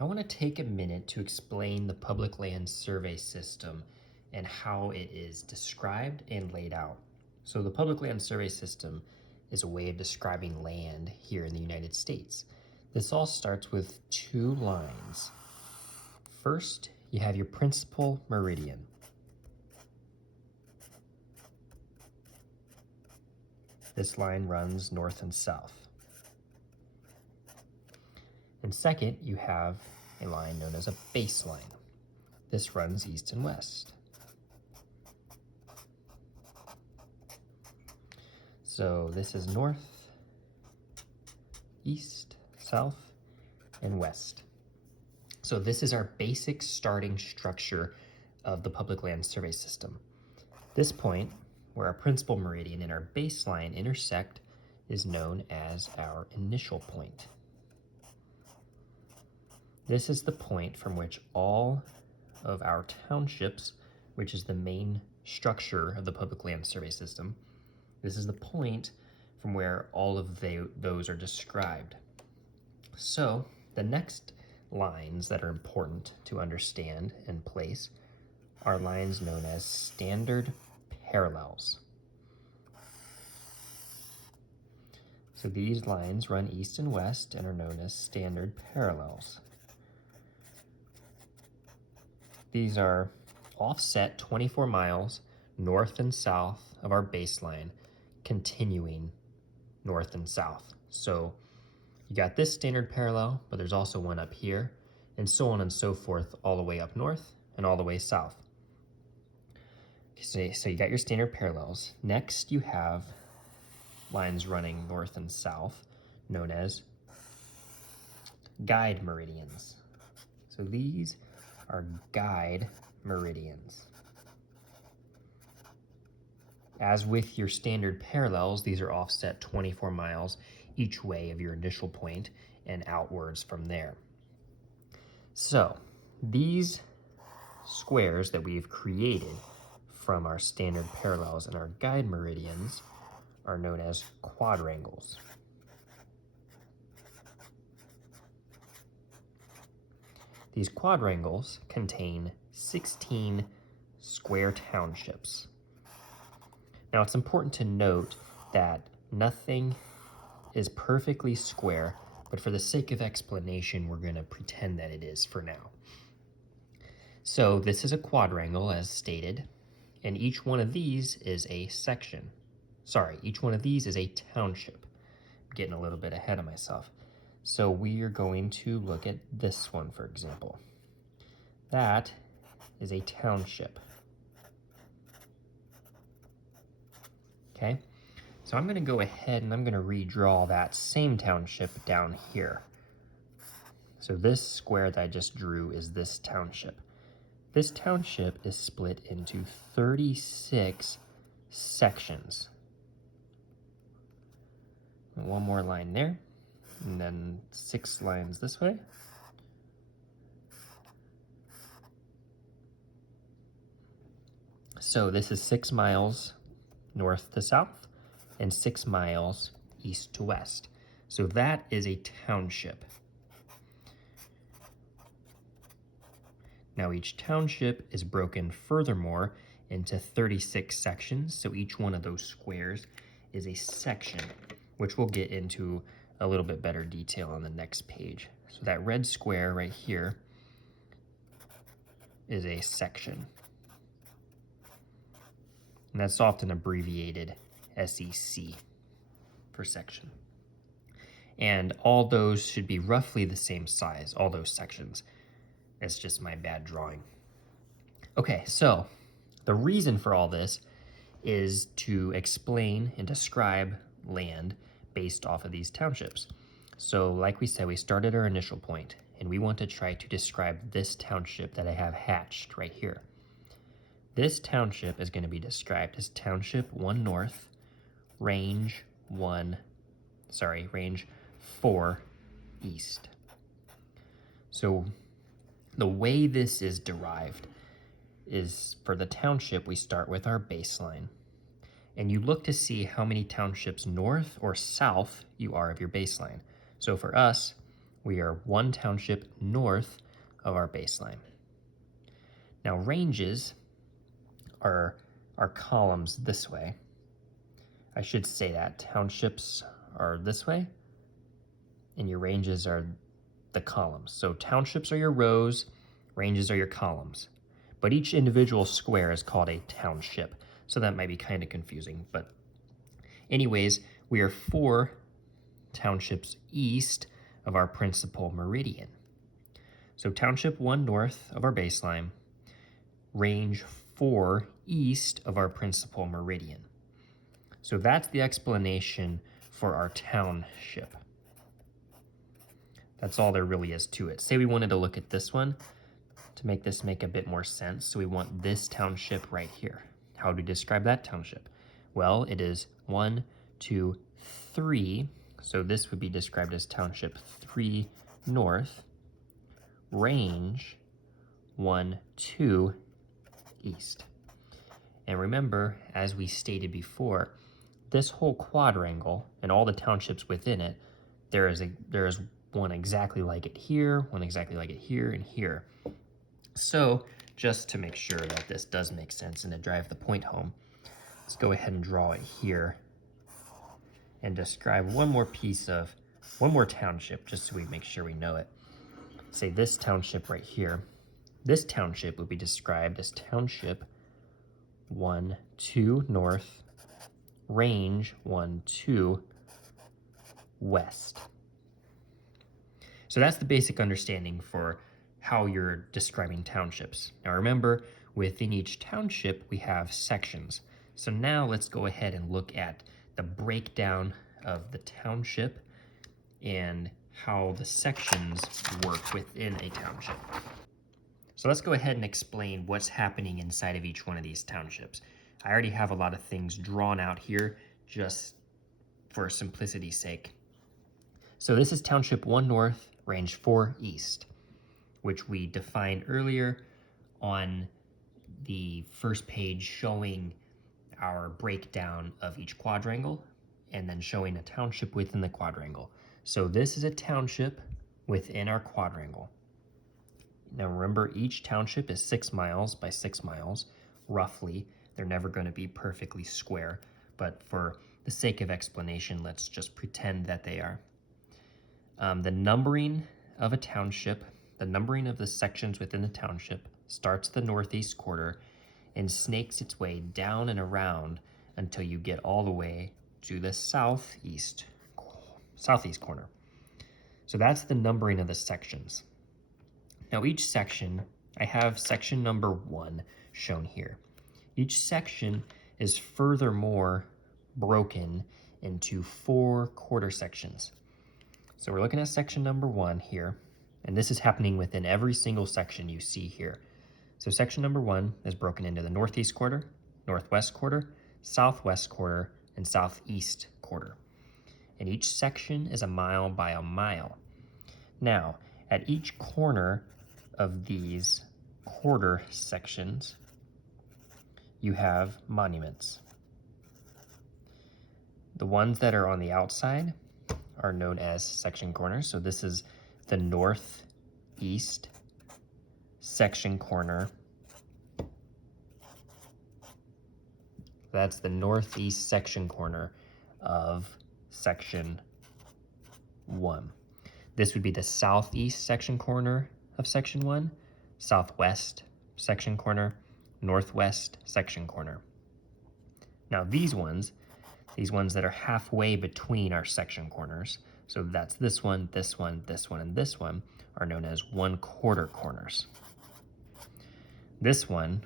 I want to take a minute to explain the public land survey system and how it is described and laid out. So the public land survey system is a way of describing land here in the United States. This all starts with two lines. First, you have your principal meridian. This line runs north and south. And second, you have a line known as a baseline. This runs east and west. So this is north, east, south, and west. So this is our basic starting structure of the public land survey system. This point, where our principal meridian and our baseline intersect, is known as our initial point. This is the point from which all of our townships, which is the main structure of the public land survey system, this is the point from where all of those are described. So the next lines that are important to understand and place are lines known as standard parallels. So these lines run east and west and are known as standard parallels. These are offset 24 miles north and south of our baseline, continuing north and south. So you got this standard parallel, but there's also one up here, and so on and so forth, all the way up north and all the way south. So you got your standard parallels. Next, you have lines running north and south, known as guide meridians. So these are guide meridians. As with your standard parallels, these are offset 24 miles each way of your initial point and outwards from there. So these squares that we've created from our standard parallels and our guide meridians are known as quadrangles. These quadrangles contain 16 square townships. Now it's important to note that nothing is perfectly square, but for the sake of explanation, we're going to pretend that it is for now. So this is a quadrangle as stated, and each one of these is a section. Each one of these is a township. I'm getting a little bit ahead of myself. So we are going to look at this one, for example. That is a township. Okay, so I'm going to go ahead and I'm going to redraw that same township down here. So this square that I just drew is this township. This township is split into 36 sections. One more line there, and then 6 lines this way. So this is 6 miles north to south and 6 miles east to west. So that is a township. Now each township is broken furthermore into 36 sections. So each one of those squares is a section, which we'll get into a little bit better detail on the next page. So that red square right here is a section. And that's often abbreviated SEC for section. And all those should be roughly the same size, all those sections. That's just my bad drawing. Okay, so the reason for all this is to explain and describe land based off of these townships. So like we said, we started our initial point, and we want to try to describe this township that I have hatched right here. This township is going to be described as Township 1 North, Range 4 East. So the way this is derived is for the township, we start with our baseline. And you look to see how many townships north or south you are of your baseline. So for us, We are 1 township north of our baseline. Now ranges are columns this way. I should say that townships are this way, and your ranges are the columns. So townships are your rows, ranges are your columns. But each individual square is called a township, so that might be kind of confusing. But anyways, we are 4 townships east of our principal meridian. So township 1 north of our baseline, range 4 east of our principal meridian. So that's the explanation for our township. That's all there really is to it. Say we wanted to look at this one to make this make a bit more sense. So we want this township right here. How do we describe that township? Well, it is 1, 2, 3. So this would be described as township 3 north, range 1, 2 east. And remember, as we stated before, this whole quadrangle and all the townships within it, there is one exactly like it here, one exactly like it here, and here. So just to make sure that this does make sense and to drive the point home, let's go ahead and draw it here and describe one more township, just so we make sure we know it. Say this township right here. This township would be described as township 1, 2 north, range 1, 2 west. So that's the basic understanding for how you're describing townships. Now remember, within each township, we have sections. So now let's go ahead and look at the breakdown of the township and how the sections work within a township. So let's go ahead and explain what's happening inside of each one of these townships. I already have a lot of things drawn out here just for simplicity's sake. So this is township 1 north, range 4 east, which we defined earlier on the first page, showing our breakdown of each quadrangle and then showing a township within the quadrangle. So this is a township within our quadrangle. Now remember, each township is 6 miles by 6 miles, roughly. They're never going to be perfectly square, but for the sake of explanation, let's just pretend that they are. The numbering of a township, the numbering of the sections within the township starts at the northeast quarter and snakes its way down and around until you get all the way to the southeast corner. So that's the numbering of the sections. Now each section, I have section number 1 shown here. Each section is furthermore broken into 4 quarter sections. So we're looking at section number 1 here, and this is happening within every single section you see here. So section number 1 is broken into the northeast quarter, northwest quarter, southwest quarter, and southeast quarter. And each section is a mile by a mile. Now, at each corner of these quarter sections, you have monuments. The ones that are on the outside are known as section corners. So this is the northeast section corner. That's the northeast section corner of section 1. This would be the southeast section corner of section 1, southwest section corner, northwest section corner. Now these ones that are halfway between our section corners, so that's this one, this one, this one, and this one, are known as 1/4 corners. This one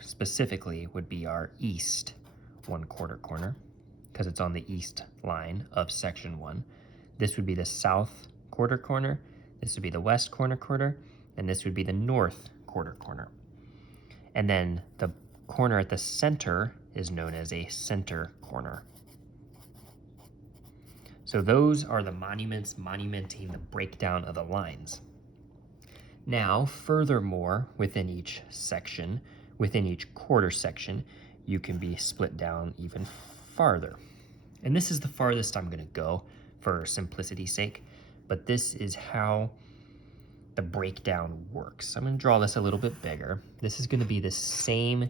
specifically would be our east 1/4 corner, because it's on the east line of section 1. This would be the south quarter corner, this would be the west quarter, and this would be the north quarter corner. And then the corner at the center is known as a center corner. So those are the monuments monumenting the breakdown of the lines. Now, furthermore, within each section, within each quarter section, you can be split down even farther. And this is the farthest I'm going to go for simplicity's sake. but this is how the breakdown works. I'm going to draw this a little bit bigger. This is going to be the same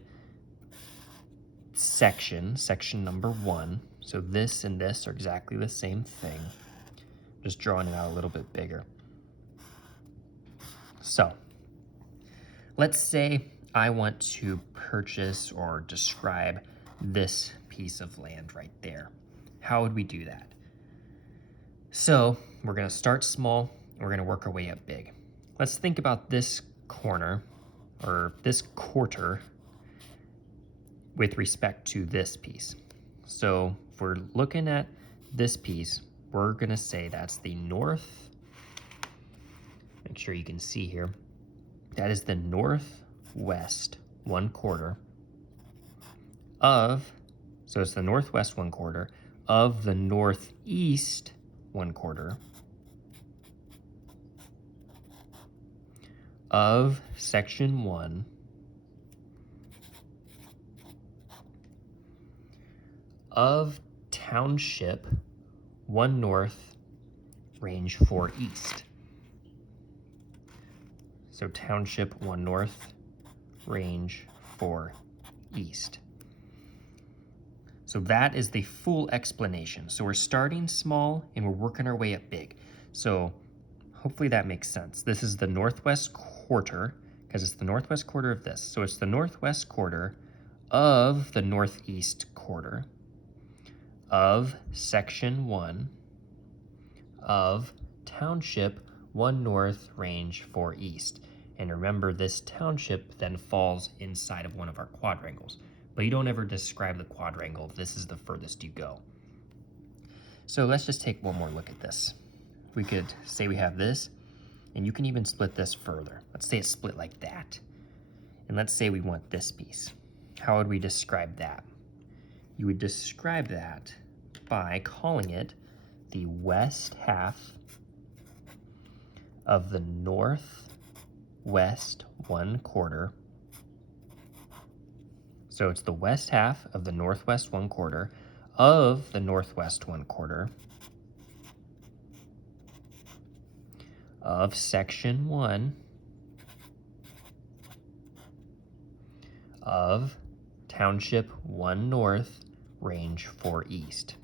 section number 1. So this and this are exactly the same thing. Just drawing it out a little bit bigger. So let's say I want to purchase or describe this piece of land right there. How would we do that? So we're going to start small and we're going to work our way up big. Let's think about this corner or this quarter with respect to this piece. So if we're looking at this piece, we're going to say that's the north. Make sure you can see here. That is the northwest 1/4 of, so it's the northwest 1/4 of the northeast 1/4 of section 1 of township 1 north, range 4 east. So township 1 north, range 4 east. So that is the full explanation. So we're starting small and we're working our way up big. So hopefully that makes sense. This is the northwest quarter, because it's the northwest quarter of this. So it's the northwest quarter of the northeast quarter of section 1 of township 1 north, range 4 east. And remember, this township then falls inside of one of our quadrangles. But you don't ever describe the quadrangle. This is the furthest you go. So let's just take one more look at this. We could say we have this, and you can even split this further. Let's say it's split like that. And let's say we want this piece. How would we describe that? You would describe that by calling it the west half of the northwest 1/4. So it's the west half of the northwest 1/4 of the northwest 1/4 of section 1 of township 1 north, range 4 east.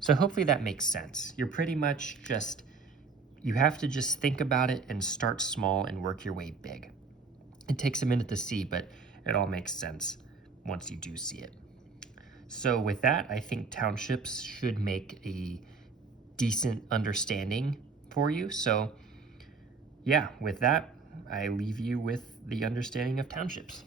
So hopefully that makes sense. You're pretty much just, you have to just think about it and start small and work your way big. It takes a minute to see, but it all makes sense once you do see it. So with that, I think townships should make a decent understanding for you. So yeah, with that, I leave you with the understanding of townships.